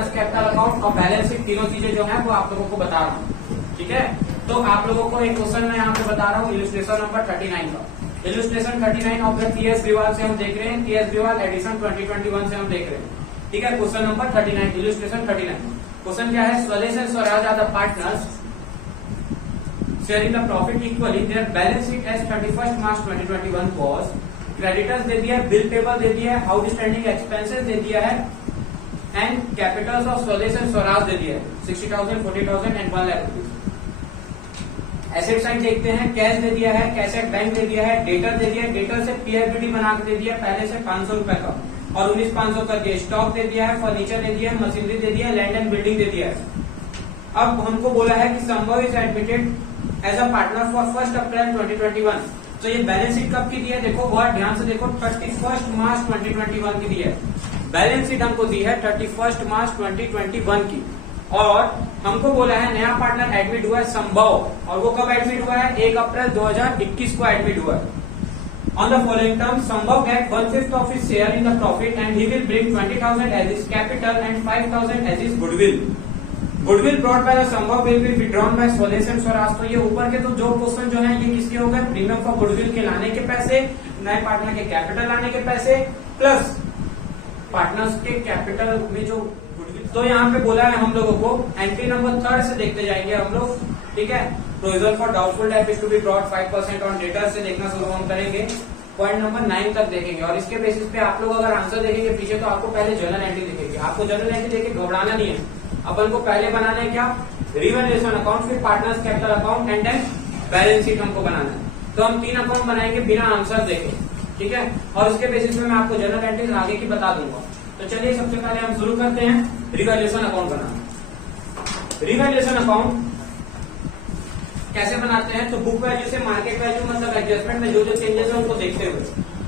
Partners capital account और balance sheet, तीनों चीजें जो है वो आप लोगों को बता रहा हूँ, ठीक है। तो आप लोगों को एक क्वेश्चन मैं यहाँ पे बता रहा हूँ, इलस्ट्रेशन नंबर 39 का। Illustration 39 of the TS Grewal से हम देख रहे हैं, टीएस ग्रीवाल एडिशन 2021 से हम देख रहे हैं, ठीक है। Question number 39, illustration 39। क्वेश्चन क्या है, Swadesh and Swaraj are the partners sharing the profit equally, their balance sheet as 31 March 2021 was, creditors दे दिया है, बिल पेबल दे दिया है, आउटस्टैंडिंग एक्सपेंसेस दे दिया है, एंड कैपिटल्स ऑफ स्वदेश एंड स्वराज दे दिया है 60,000, 40,000 and 1 lakh rupees. Asset side देखते हैं, कैश दे दिया है, कैश एट बैंक दे दिया है, डेटर दे दिया है, डेटर से पीआरपीडी बना के दे दिया पहले से 500 रुपए का और 19,500 कर दिया, स्टॉक दे दिया है, फर्नीचर दे दिया है, मशीनरी दे दिया है, लैंड एंड बिल्डिंग दे दिया है। अब हमको बोला है कि Sambhav is admitted as a partner for 1 April 2021। तो ये बैलेंस शीट कब की दी है, देखो बहुत ध्यान से देखो, 31 मार्च 2021 की दी है। बैलेंस शीट हमको दी है 31 मार्च 2021 की, और हमको बोला है नया पार्टनर एडमिट हुआ है संभव, और वो कब एडमिट हुआ है, 1 अप्रैल 2021 को एडमिट हुआ है। On the following terms, Sambhav get 1/5 of his share in the profit and he will bring 20,000 as his capital and 5,000 as his goodwill. Goodwill brought by the Sambhav will be withdrawn by Swadesh and Swaraj. तो ये ऊपर के तो जो question जो है ये किसके हो गए, प्रीमियम फॉर गुडविल के लाने के पैसे, नए पार्टनर के कैपिटल लाने के पैसे, प्लस पार्टनर्स के कैपिटल में जो गुडविल। तो यहाँ पे बोला है हम लोगों को, एंट्री नंबर 3 से देखते जाएंगे हम लोग, ठीक है। Provision for doubtful debt is to be brought 5% on debtor से देखना शुरू हम करेंगे, पॉइंट नंबर 9 तक देखेंगे, और इसके बेसिस पे आप लोग अगर आंसर देखेंगे पीछे तो आपको पहले जर्नल एंट्री दिखेगी। आपको जर्नल एंट्री देखे घबराना नहीं है, अपन को पहले बनाना है क्या, रिवैल्यूएशन अकाउंट, फिर partners capital account and then balance sheet हमको बनाना है। तो हम 3 अकाउंट बनाएंगे बिना आंसर देखे, ठीक है, और उसके बेसिस पे मैं आपको जनरल एंट्रीज आगे की बता दूंगा। तो चलिए सबसे पहले हम शुरू करते हैं रिवैल्यूएशन अकाउंट बनाना। रिवैल्यूएशन अकाउंट कैसे बनाते हैं, तो बुक वैल्यू से मार्केट वैल्यू मतलब एडजस्टमेंट में जो जो चेंजेस है उनको देखते हुए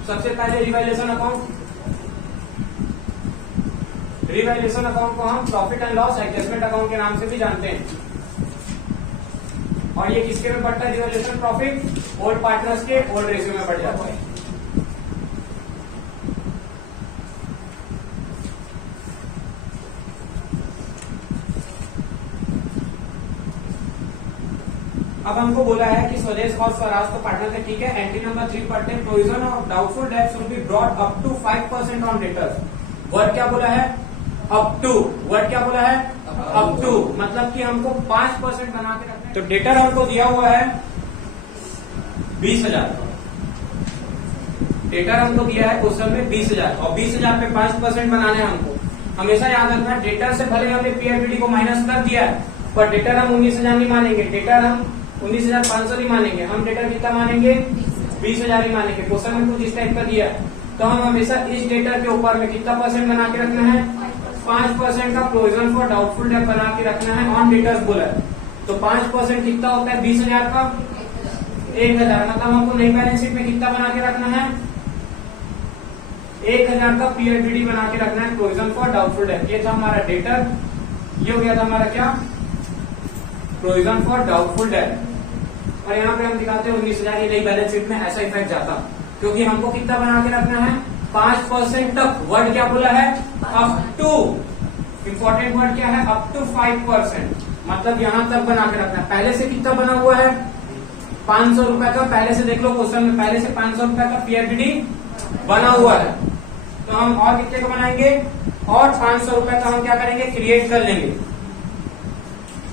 सबसे पहले रिवैल्यूएशन अकाउंट को हम profit and loss adjustment account के नाम से भी जानते हैं। और ये किसके में बढ़ता है, रिवैल्यूएशन प्रॉफिट ओल्ड पार्टनर्स के ओल्ड रेशियो में बढ़ जाता है। अब हमको बोला है कि स्वदेश और स्वराज तो पार्टनर है, ठीक है। एंट्री नंबर 3 पढ़ते हैं, provision of doubtful debts will be brought up to 5% on debtors. Word क्या बोला है, अप टू, वर्ड क्या बोला है, अप टू, मतलब कि हमको 5% बना के रखना है। तो डेटर हमको दिया हुआ है 20,000, डेटर हमको दिया है क्वेश्चन में 20,000, और 20,000 पे 5% बनाना है हमको। हमेशा याद रखना, डेटर से भले हमने पीआरपीडी को माइनस कर दिया है, पर डेटर हम 19,000 नहीं मानेंगे, डेटर हम 19,500 नहीं मानेंगे, हम डेटर कितना मानेंगे, 20,000 ही मानेंगे। क्वेश्चन में कुछ इस टाइप का दिया है, तो हम हमेशा इस डेटर के ऊपर में कितना परसेंट बना के रखना है, 5% का प्रोविजन फॉर डाउटफुल डेट बना के रखना है ऑन डेटर्स बोला है। तो 5% कितना होता है, 20,000 का 1,000, मतलब हमको नई बैलेंस शीट में कितना बना के रखना है, 1,000 का पीआरपीडी बना के रखना है, प्रोविजन फॉर डाउटफुल डेट। ये था हमारा डेटर, ये हो गया था हमारा क्या, प्रोविजन फॉर डाउटफुल डेट। और यहाँ पे हम दिखाते हैं 19,000, ये नई बैलेंस शीट में ऐसा इफेक्ट जाता, क्योंकि हमको कितना बना के रखना है, 5% तक। वर्ड क्या बोला है, अप टू, इंपॉर्टेंट वर्ड क्या है, अप टू 5%, मतलब यहां तक बना के रखना है। पहले से कितना बना हुआ है, 500 रुपए का, पहले से देख लो क्वेश्चन में, पहले से 500 रुपए का पीआरपीडी बना हुआ है। तो हम और कितने का बनाएंगे, और 500 रुपए का हम क्या करेंगे, क्रिएट कर लेंगे।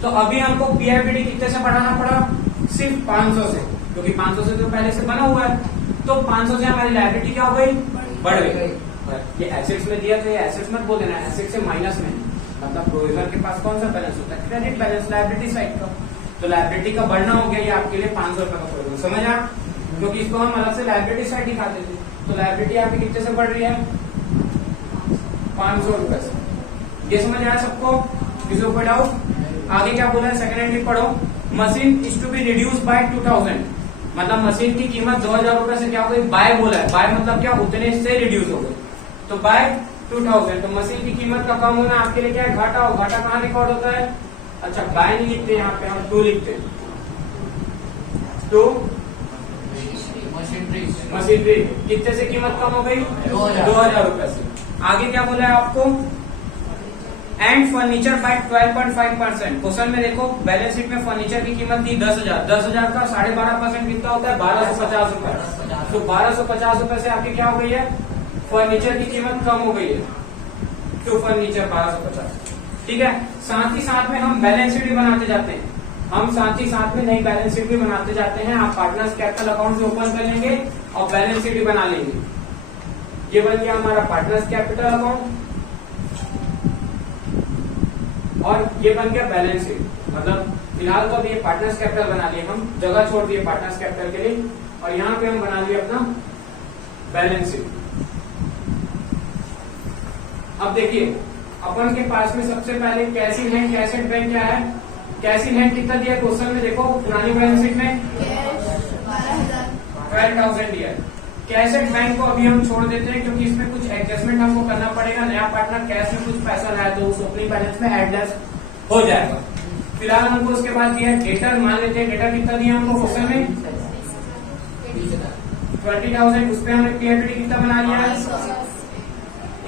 तो अभी हमको पीआरपीडी कितने से बढ़ाना पड़ा, सिर्फ 500 से, क्योंकि 500 से तो पहले से बना हुआ है। तो 500 से हमारी लायबिलिटी क्या हो गई, बढ़ गई। ये एसेट्स में दिया तो ये एसेट्स मत बोल देना, एसेट से माइनस में, मतलब प्रोविजन के पास कौन सा बैलेंस होता है, क्रेडिट बैलेंस, लायबिलिटी साइड का। तो लायबिलिटी का बढ़ना हो गया, ये आपके लिए 500 रुपए का प्रोविजन, समझ आ, क्योंकि इसको हम अलग से लायबिलिटी साइड दिखाते थे। तो लायबिलिटी यहाँ पे कितने से बढ़ रही है, 500 रुपए से। ये समझ आया सबको, किसी को कोई डाउट। आगे क्या बोला है, सेकंड एंट्री पढ़ो, machine is to be reduce by 2,000, मतलब मशीन की कीमत 2,000 रुपए से क्या हो गई, बाय बोला है, बाय मतलब क्या, उतने से रिड्यूस हो गई, तो बाय 2,000। तो मशीन की कीमत का कम होना आपके लिए क्या है, घाटा हो। घाटा कहाँ रिकॉर्ड होता है, अच्छा बाय नहीं लिखते, यहाँ पे हम 2 लिखते हैं, 2 मशीनरी कितने से कीमत कम हो गई, 2,000 रुपए से। आगे क्या बोला है आपको, एंड फर्नीचर बाय 12.5%। क्वेश्चन में देखो बैलेंस शीट में फर्नीचर की कीमत थी 10,000। 10,000 का 12.5% कितना होता है? 1250 रुपए। तो 1250 रुपए से आपकी क्या हो गई है? फर्नीचर की कीमत कम हो गई है, तो फर्नीचर 1250। ठीक है, साथ ही साथ में हम बैलेंस शीट भी बनाते जाते हैं। हम साथ ही साथ में नई बैलेंस शीट भी बनाते जाते हैं। आप पार्टनर्स कैपिटल अकाउंट भी ओपन कर लेंगे और बैलेंस शीट भी बना लेंगे। ये बन गया हमारा पार्टनर्स कैपिटल अकाउंट और ये बन गया बैलेंस शीट। मतलब फिलहाल तो अभी ये पार्टनर्स कैपिटल बना लिए, हम जगह छोड़ दिए पार्टनर्स कैपिटल के लिए और यहाँ पे हम बना लिए अपना बैलेंस शीट। अब देखिए अपन के पास में सबसे पहले cash in hand cash at bank क्या है? कैश इन हैंड कितना दिया क्वेश्चन में? देखो पुरानी बैलेंस शीट में 12,000 दिया। कैश एट बैंक को अभी हम छोड़ देते हैं क्योंकि इसमें कुछ एडजस्टमेंट हमको करना पड़ेगा। नया पार्टनर कैश में कुछ पैसा लाया तो उस ओपनिंग बैलेंस में एडजस्ट हो जाएगा। फिलहाल हमको उसके बाद दिया डेटर, मान लेते हैं डेटर कितना दिया हमको क्वेश्चन में? 20,000। उस पर हमने पीएफडी कितना बना लिया है?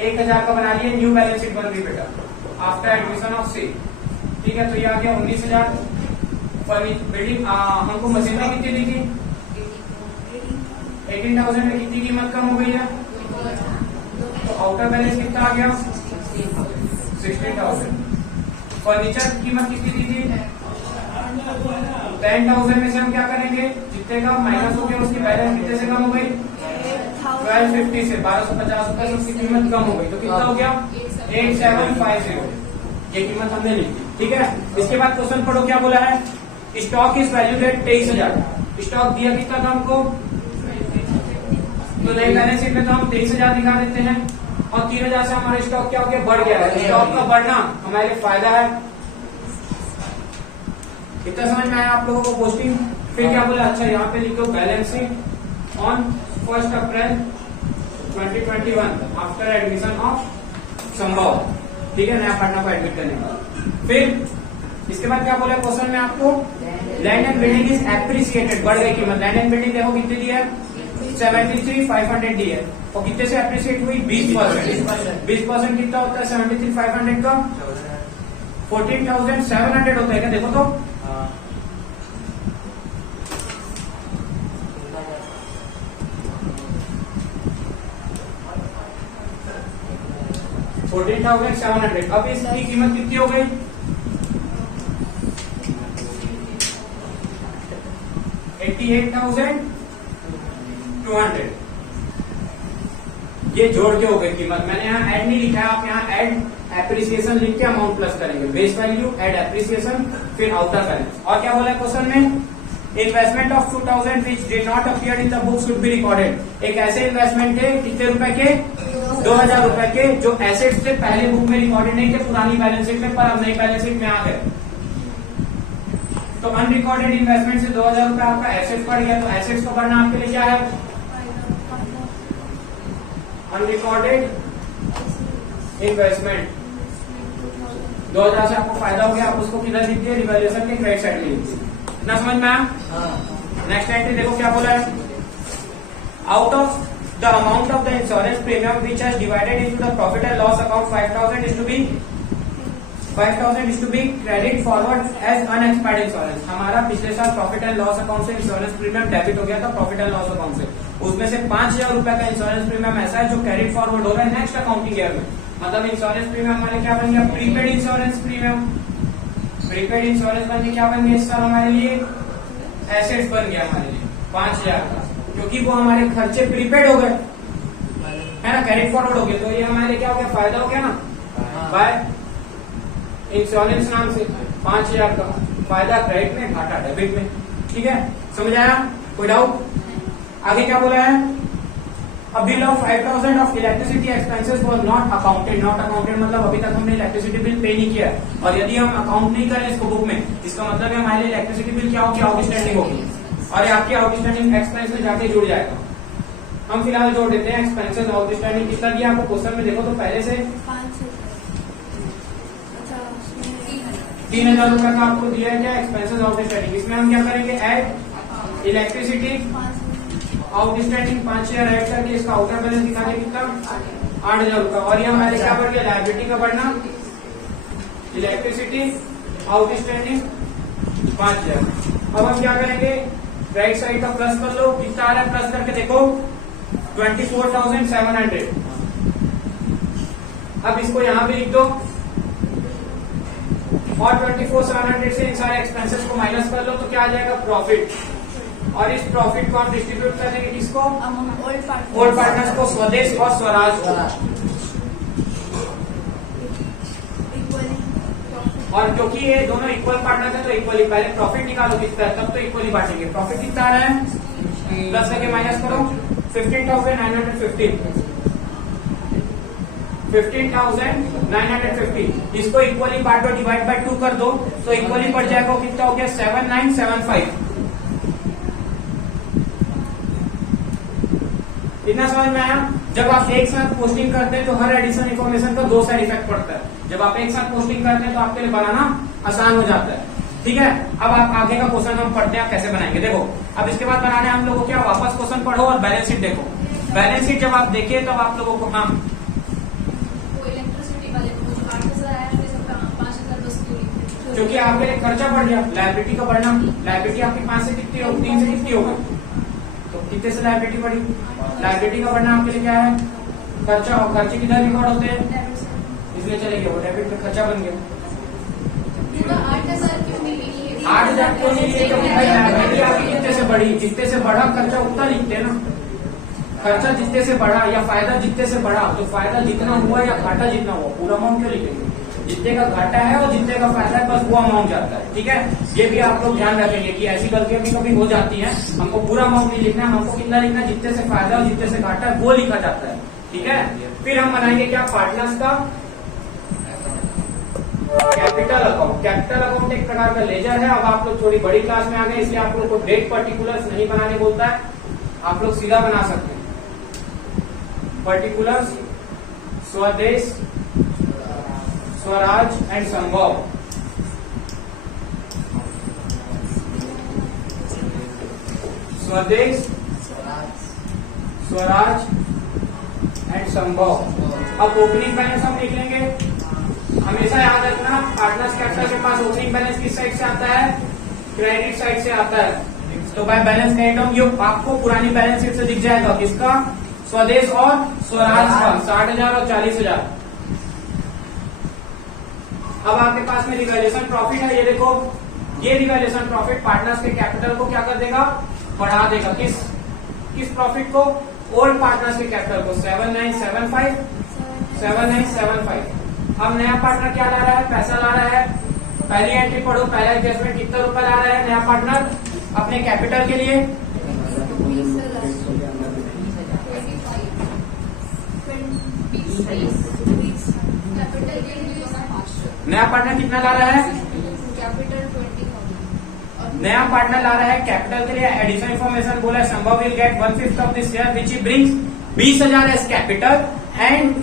1,000 का बना लिया। न्यू बैलेंस शीट बन गई बेटा आफ्टर एडमिशन ऑफ सी। ठीक है, तो ये आ गया 19,000। बिल्डिंग हमको मशीनरी कितनी दी थी? 18,000 में कितनी कीमत कम हो गई है? तो आउटर बैलेंस कितना आ गया? 16,000। फर्नीचर की कीमत कितनी दी थी? 10,000 में से हम क्या करेंगे? जितने का माइनस हो गया उसकी बैलेंस कितने से कम हो गई? 1250 से 1250 रुपए से उसकी कीमत कम हो गई। तो कितना हो गया? 8750। ये कीमत हमने लिखी। ठीक है, इसके बाद क्वेश्चन पढ़ो क्या बोला है? Stock is valued at 23,000। Stock दिया कितना था हमको? तो नई बैलेंस शीट में तो हम 23,000 दिखा देते हैं और 3,000 से हमारा स्टॉक क्या हो गया? बढ़ गया है। स्टॉक का बढ़ना हमारे लिए फायदा है। इतना समझ में आया आप लोगों को पोस्टिंग? फिर क्या बोला? अच्छा यहाँ पे लिखो balance sheet on 1 April 2021 after admission of संभव। ठीक है, नया पार्टनर को एडमिट करने का। फिर इसके बाद क्या बोला क्वेश्चन में आपको? Land and building is appreciated, बढ़ गई कीमत। लैंड एंड बिल्डिंग देखो कितनी दी है? 73,500 दी है और कितने से एप्रिसिएट हुई? 20%। 20% कितना होता है 73,500 का? 14,700 होता है क्या? देखो तो 14,700। अब इसकी कीमत कितनी हो गई? 88,200। ये जोड़ के हो गई कीमत। मैंने यहाँ ऐड नहीं लिखा है, आप यहाँ ऐड एप्रिसिएशन लिख के अमाउंट प्लस करेंगे। बेस वैल्यू ऐड एप्रिसिएशन फिर आउटर बैलेंस। और क्या बोला क्वेश्चन में? Investment of 2,000 which did not appear in the book should be recorded. एक ऐसे इन्वेस्टमेंट है कितने रुपए के? 2,000 रुपए के, जो एसेट्स थे पहले बुक में रिकॉर्डेड नहीं थे पुरानी बैलेंस शीट में, पर अब नई बैलेंस शीट में आ गए। तो अनरिकॉर्डेड इन्वेस्टमेंट से 2,000 रुपए आपका एसेट्स बढ़ गया। तो एसेट्स को बढ़ना आपके लिए क्या है? अनरिकॉर्डेड इन्वेस्टमेंट 2,000 से आपको फायदा हो गया। आप उसको किधर लिख दिए? रिवैल्यूएशन के क्रेडिट साइड में लिख दिए। इतना समझ में आया? नेक्स्ट एंट्री देखो क्या बोला है? Out of the amount of the insurance premium which has divided into the profit and loss account 5,000 is to be credit forward as unexpired insurance. हमारा पिछले साल प्रॉफिट एंड लॉस अकाउंट से insurance premium debit हो गया था profit and loss account से। उसमें से 5,000 रुपए का इंश्योरेंस प्रीमियम ऐसा है जो क्रेडिट फॉरवर्ड हो रहा है नेक्स्ट अकाउंटिंग ईयर में। मतलब इंश्योरेंस प्रीमियम हमारे क्या बन गया? Prepaid insurance premium. Prepaid insurance बन गया क्या बन गया इस साल हमारे लिए? एसेट्स बन गया हमारे लिए 5,000 का, क्योंकि वो हमारे खर्चे प्रीपेड हो गए है ना, क्रेडिट फॉरवर्ड हो गए। तो ये हमारे लिए क्या हो गया? फायदा हो गया ना बाय इंश्योरेंस नाम से 5,000 का फायदा क्रेडिट में, घाटा डेबिट में। ठीक है, समझ आया? कोई डाउट? आगे क्या बोला है? A bill of 5,000 of electricity expenses was not accounted. Not accounted मतलब अभी तक हमने इलेक्ट्रिसिटी बिल पे नहीं किया है, और यदि हम अकाउंट नहीं करें इसको बुक में, इसका मतलब है हमारे लिए इलेक्ट्रिसिटी बिल क्या होगी? आउटस्टैंडिंग होगी, और ये आपके आउटस्टैंडिंग एक्सपेंस में जाके जुड़ जाएगा। हम फिलहाल जोड़ देते हैं एक्सपेंसेस आउटस्टैंडिंग। कितना दिया आपको क्वेश्चन में? देखो तो पहले से 3,000 रुपए का आपको दिया है क्या? Expenses outstanding. इसमें हम क्या करेंगे? ऐड इलेक्ट्रिसिटी आउटस्टैंडिंग 5,000 ऐड करके इसका आउटर बैलेंस दिखा दे कितना? 8,000 रुपए। और ये हमारे क्या बढ़ गया? लायबिलिटी का बढ़ना इलेक्ट्रिसिटी आउटस्टैंडिंग 5000। अब हम क्या करेंगे, राइट साइड का प्लस कर लो, कितना आ रहा है प्लस करके देखो 24,700। अब इसको यहां पे लिख दो और 24,700 से इन सारे एक्सपेंसेस को माइनस कर लो तो क्या आ जाएगा प्रॉफिट। और इस प्रॉफिट को हम डिस्ट्रीब्यूट कर देंगे किसको, ओल्ड पार्टनर्स को, स्वदेश और स्वराज को। और क्योंकि ये दोनों इक्वल पार्टनर है तो इक्वली, पहले प्रॉफिट निकालो कितना है तब तो इक्वली बांटेंगे। प्रॉफिट कितना आ रहा है, प्लस करके माइनस करो 15,950, 15,950। इसको इक्वली बांटो, डिवाइड बाय 2 कर दो तो इक्वली पड़ जाएगा, कितना हो गया 7975। इतना समझ में आया। जब आप एक साथ पोस्टिंग करते हैं तो हर एडिशन इन्फॉर्मेशन का 2 साइड इफेक्ट पड़ता है। जब आप एक साथ पोस्टिंग करते हैं तो आपके लिए बनाना आसान हो जाता है। ठीक है, अब आप आगे का क्वेश्चन हम पढ़ते हैं कैसे बनाएंगे। देखो अब इसके बाद बनाने हम लोगों को क्या, वापस क्वेश्चन पढ़ो और बैलेंस शीट देखो। बैलेंस शीट जब आप देखिए तब आप लोगों को हाँ क्योंकि आपके लिए खर्चा बढ़ गया, लाइबिलिटी का बढ़ना, लाइबिलिटी आपकी 5 से कितनी होगी, 3 से कितनी होगी, तो कितने से लाइबिलिटी बढ़ी, लाइबिलिटी का बढ़ना आपके लिए क्या है खर्चा, और खर्चे किधर रिकॉर्ड होते हैं, इसलिए चलेंगे वो डेबिट में खर्चा बन गया। 8,000 क्यों नहीं लिए, क्योंकि भाई लाइबिलिटी आपकी जितने से बढ़ी, जितने से बढ़ा खर्चा उतना लिखते हैं ना। खर्चा जितने से बढ़ा या फायदा जितने से बढ़ा, तो फायदा जितना हुआ या घाटा जितना हुआ, पूरा अमाउंट क्यों लिखेंगे, जितने का घाटा है और जितने का फायदा है बस वो अमाउंट जाता है। ठीक है, ये भी आप लोग ध्यान रखेंगे कि ऐसी गलतियां भी कभी हो जाती हैं। हमको पूरा अमाउंट नहीं लिखना है, हमको कितना लिखना है, जितने से फायदा और जितने से घाटा है वो लिखा जाता है। ठीक है, फिर हम बनाएंगे क्या, पार्टनर्स का कैपिटल अकाउंट। कैपिटल अकाउंट एक प्रकार का लेजर है। अब आप लोग थोड़ी बड़ी क्लास में आ गए इसलिए आप लोग को डेट पर्टिकुलर्स नहीं बनाने बोलता है, आप लोग सीधा बना सकते हैं। पर्टिकुलर्स, स्वदेश, स्वराज एंड संभव। स्वदेश, स्वराज एंड संभव। अब ओपनिंग बैलेंस हम लिख लेंगे। हमेशा याद रखना पार्टनर्स कैपिटल के पास ओपनिंग बैलेंस किस साइड से आता है, क्रेडिट साइड से आता है। तो बाय बैलेंस क्रेडिट हम ये आपको पुरानी बैलेंस शीट से दिख जाएगा, किसका, स्वदेश और स्वराज का, 60,000 और 40,000। अब आपके पास में रिवैल्यूएशन प्रॉफिट है, ये देखो, ये रिवैल्यूएशन प्रॉफिट पार्टनर्स के कैपिटल को क्या कर देगा, बढ़ा देगा। किस प्रॉफिट को, ओल्ड पार्टनर्स के कैपिटल को, 7975। अब नया पार्टनर क्या ला रहा है, पैसा ला रहा है। पहली एंट्री पढ़ो, पहला एडजस्टमेंट कितना रुपया ला रहा है नया पार्टनर अपने कैपिटल के लिए, 20,000। नया पार्टनर कितना ला रहा है, कैपिटल 20,000। नया पार्टनर ला रहा है कैपिटल के लिए। एडिशनल इन्फॉर्मेशन बोला है, Sambhav will get 1/5 of this share which he brings 20,000 as capital and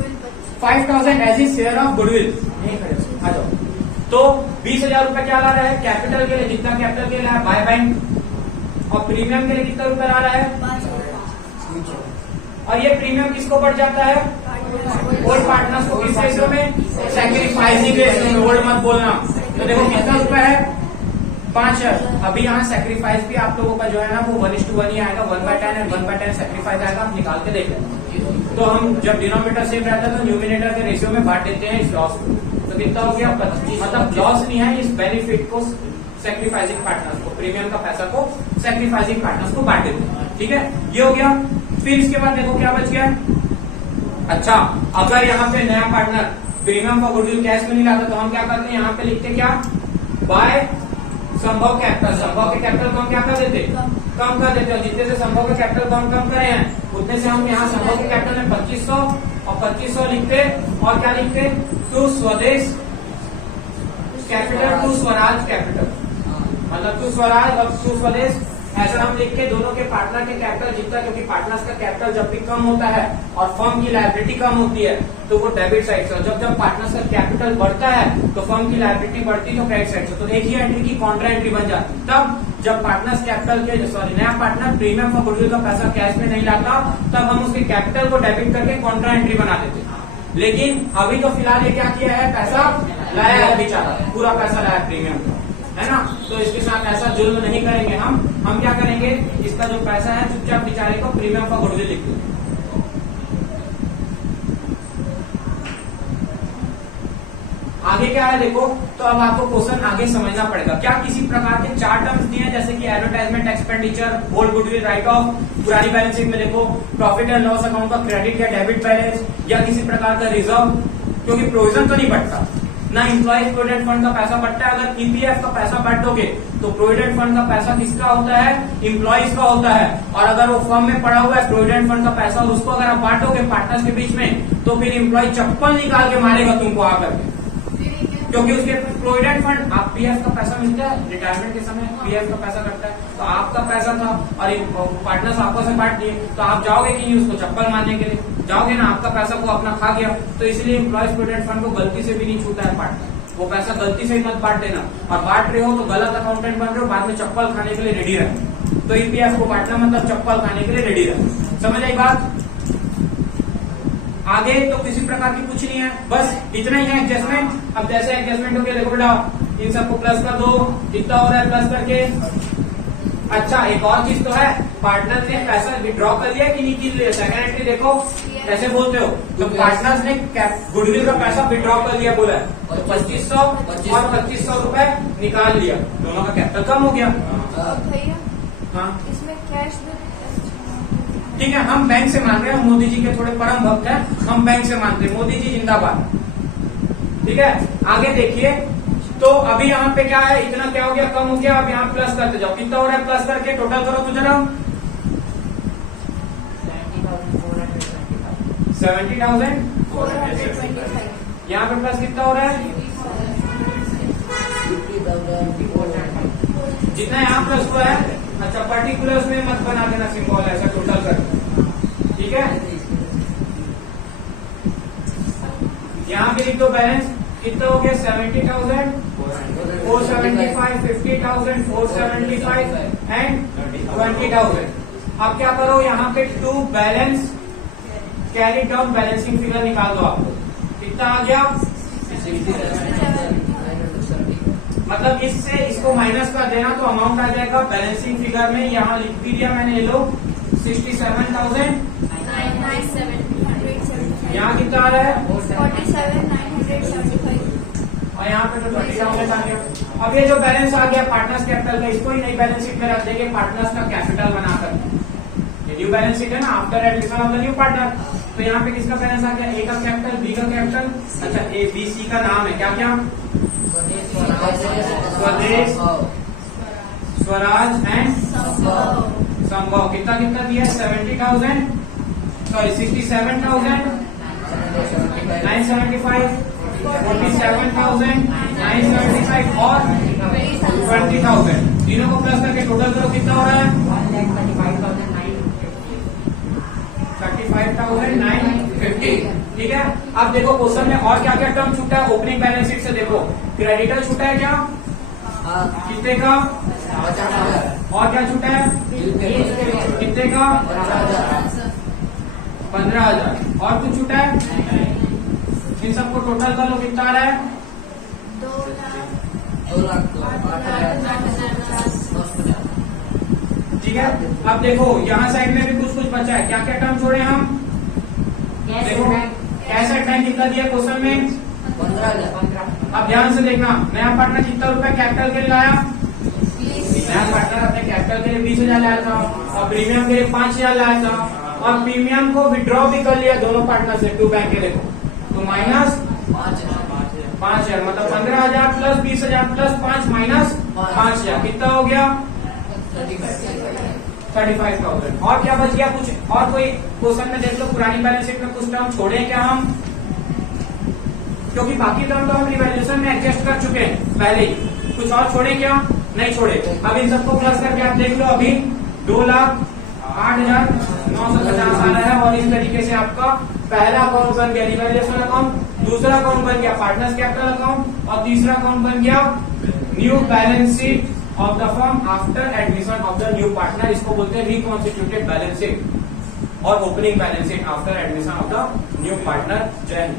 5,000 as his share of goodwill. आ जाओ, तो 20,000 रुपए क्या ला रहा है कैपिटल के लिए, जितना कैपिटल के लिए है बाय बैंक, और प्रीमियम के लिए कितना रुपया ला रहा है 5,000। और ये प्रीमियम किसको पड़ जाता है, ओल्ड पार्टनर्स को। किस रेशियो में, सैक्रिफाइसिंग रेशियो में, ओल्ड मत बोलना। तो देखो कितना रुपया है 5,000। अभी यहाँ सैक्रिफाइस भी आप लोगों का जो है ना वो 1:1 ही आएगा, 1/10 एंड 1/10 सैक्रिफाइस आएगा, आप निकाल के देख लें। तो हम जब डिनोमिनेटर सेम रहता है तो न्यूमिनेटर के रेशियो में बांट देते हैं इस लॉस को। तो कितना हो गया 25, मतलब लॉस नहीं है, इस बेनिफिट को सैक्रिफाइसिंग पार्टनर्स को, प्रीमियम का पैसा को सैक्रिफाइसिंग पार्टनर्स को बांट देते हैं। ठीक है, ये हो गया। फिर इसके बाद देखो क्या बच गया। अच्छा, अगर यहाँ पे नया पार्टनर प्रीमियम का गुडविल कैश में नहीं लाता तो हम क्या करते हैं, यहाँ पे लिखते क्या, बाय संभव कैपिटल। संभव के कैपिटल को हम क्या कर देते, कम कर देते हैं। जितने से संभव के कैपिटल को हम कम करे हैं उतने से हम यहाँ संभव के कैपिटल में 2500 और 2500 लिखते, और क्या लिखते, टू स्वदेश कैपिटल टू स्वराज कैपिटल, मतलब टू स्वराज और टू स्वदेश। ऐसा हम लिख के दोनों के पार्टनर के कैपिटल जितना, क्योंकि पार्टनर्स का कैपिटल जब भी कम होता है और फर्म की लायबिलिटी कम होती है तो वो डेबिट साइड से, जब पार्टनर्स का कैपिटल बढ़ता है तो फर्म की लायबिलिटी बढ़ती तो क्रेडिट साइड से। तो एक ही एंट्री की कॉन्ट्रा एंट्री बन जाती। तब जब पार्टनर्स कैपिटल के नया पार्टनर प्रीमियम और गुडविल का पैसा कैश में नहीं लाता तब हम उसके कैपिटल को डेबिट करके कॉन्ट्रा एंट्री बना देते। लेकिन अभी तो फिलहाल ये क्या किया है, पैसा लाया है बेचारा, पूरा पैसा लाया प्रीमियम का, है ना। तो इसके साथ ऐसा जुल्म नहीं करेंगे हम क्या करेंगे, इसका जो पैसा है चुपचाप बेचारे को प्रीमियम का गुडविल लिख देंगे। आगे क्या है देखो, तो अब आपको क्वेश्चन आगे समझना पड़ेगा। क्या किसी प्रकार के 4 टर्म्स दिए हैं, जैसे कि advertisement expenditure, hold goodwill, right of, पुरानी बैलेंस शीट में देखो प्रॉफिट एंड लॉस अकाउंट का क्रेडिट या डेबिट बैलेंस, या किसी प्रकार का रिजर्व, क्योंकि प्रोविजन तो नहीं बढ़ता ना, एम्प्लॉइज प्रोविडेंट फंड का पैसा बढ़ता है। अगर ईपीएफ का पैसा बढ़ दोगे तो प्रोविडेंट फंड का पैसा किसका होता है, एम्प्लॉइज का होता है। और अगर वो फर्म में पड़ा हुआ है प्रोविडेंट फंड का पैसा, और उसको अगर आप बांटोगे पार्टनर्स के बीच में, तो फिर एम्प्लॉय चप्पल निकाल के मारेगा तुमको आकर के, क्योंकि उसके प्रोविडेंट फंड, आप पीएफ का पैसा मिलता है रिटायरमेंट के समय, पीएफ का पैसा कटता है, तो आपका पैसा था और पार्टनर्स आपस में बांट दिए, तो आप जाओगे कि नहीं उसको चप्पल मारने के लिए, जाओगे ना, आपका पैसा को अपना खा गया। तो इसलिए एम्प्लॉयज प्रोविडेंट फंड को गलती से भी नहीं छूटा है पार्टनर, वो पैसा गलती से ही मत बांट देना, और बांट रहे हो तो गलत अकाउंटेंट बन रहे हो, बाद में चप्पल खाने के लिए रेडी रहे। तो ईपीएफ को बांटना मतलब चप्पल खाने के लिए रेडी रहे, समझ आई बात। आगे तो किसी प्रकार की कुछ नहीं है, बस इतना ही है एडजस्टमेंट। अब जैसे एडजस्टमेंट हो गया, देखो बेटा इन सबको प्लस कर दो, कितना हो रहा है प्लस करके। अच्छा एक और चीज तो है, पार्टनर ने पैसा विड्रॉ कर लिया कि नहीं की, सेकंड एंट्री देखो कैसे बोलते हो, तो पार्टनर्स ने गुडविल का पैसा विड्रॉ कर लिया बोला है, तो 2500 और 2500 रुपए निकाल लिया, दोनों का कैपिटल कम हो गया। हाँ इसमें कैश ठीक है, हम बैंक से मान रहे हैं, मोदी जी के थोड़े परम भक्त हैं, हम बैंक से मानते हैं, मोदी जी जिंदाबाद। ठीक है, आगे देखिए, तो अभी यहाँ पे क्या है, इतना क्या हो गया, कम हो गया, अब यहाँ प्लस करते जाओ, कितना हो रहा है प्लस करके टोटल करो तो जरा 70,425। यहाँ पे प्लस कितना हो रहा है, जितना यहाँ प्लस हुआ है। अच्छा पर्टिकुलर्स में मत बना देना सिंबल, ऐसा टोटल कर, ठीक है। यहाँ पे लिख दो बैलेंस कितना हो गया, 70,000, 475, 50,000, 475 एंड 20,000। अब क्या करो, यहाँ पे to balance carry down balancing figure निकाल दो, आपको कितना आ गया, मतलब इससे इसको माइनस कर देना तो अमाउंट आ जाएगा बैलेंसिंग फिगर में, यहाँ लिख भी दिया मैंने, ये लो 67,000, यहाँ कितना आ रहा है 47,975, और यहाँ पे तो 20,000 आ गया। अब ये जो बैलेंस आ गया पार्टनर्स कैपिटल का, इसको ही नई बैलेंस शीट में रख देंगे पार्टनर्स का कैपिटल बनाकर, ये न्यू बैलेंस शीट है ना, after admission of the new partner. तो यहाँ पे किसका बैलेंस आ गया, ए का कैपिटल, बी का कैपिटल, अच्छा ए बी सी का नाम है क्या क्या, स्वदेश, स्वराज एंड संभव। कितना कितना दिया, 70,000, सॉरी 67,000, 975, 47,000, 975 और 20,000, तीनों को प्लस करके टोटल करो कितना हो रहा है, 35,950। ठीक है, अब देखो क्वेश्चन में और क्या क्या टर्म छूटा है, ओपनिंग बैलेंस शीट से देखो क्रेडिटर छूटा है क्या, कितने का, और क्या छूटा है, कितने का, 15,000, और कुछ छूटा है, इन सबको टोटल कर लो कितना आ रहा है, 2,00,000। ठीक है। अब देखो यहाँ साइड में भी कुछ कुछ बचा है, क्या क्या टर्म छोड़े हम, देखो कैश एट बैंक कितना दिया क्वेश्चन में, 15,000। अब ध्यान से देखना, नया पार्टनर कितना रुपए कैपिटल के लिए लाया, नया पार्टनर अपने कैपिटल के लिए 20,000 लाया था, और प्रीमियम के लिए 5,000 लाया था, और प्रीमियम को विड्रॉ भी कर लिया दोनों पार्टनर से, टू बैंक के देखो, तो माइनस 5,000, मतलब 15,000 प्लस 20,000 प्लस 5 माइनस 5,000, कितना हो गया 35,000। और क्या बच गया, कुछ और कोई क्वेश्चन में देख लो, पुरानी बैलेंस शीट में कुछ टर्म छोड़े क्या हम, क्योंकि बाकी टर्म तो हम रिवैल्यूएशन में एडजस्ट कर चुके हैं पहले ही, कुछ और छोड़े क्या, नहीं छोड़े। अब इन सबको प्लस करके आप देख लो, अभी 2,08,950 आ रहा है, और इस तरीके से आपका पहला अकाउंट बन गया रिवैल्यूएशन अकाउंट, दूसरा अकाउंट बन गया पार्टनर्स कैपिटल अकाउंट, और तीसरा अकाउंट बन गया new balance sheet of the firm after admission of the new partner, इसको बोलते हैं रिकॉन्स्टिट्यूटेड बैलेंस शीट और opening balance sheet after admission of the new partner. जय हिंद।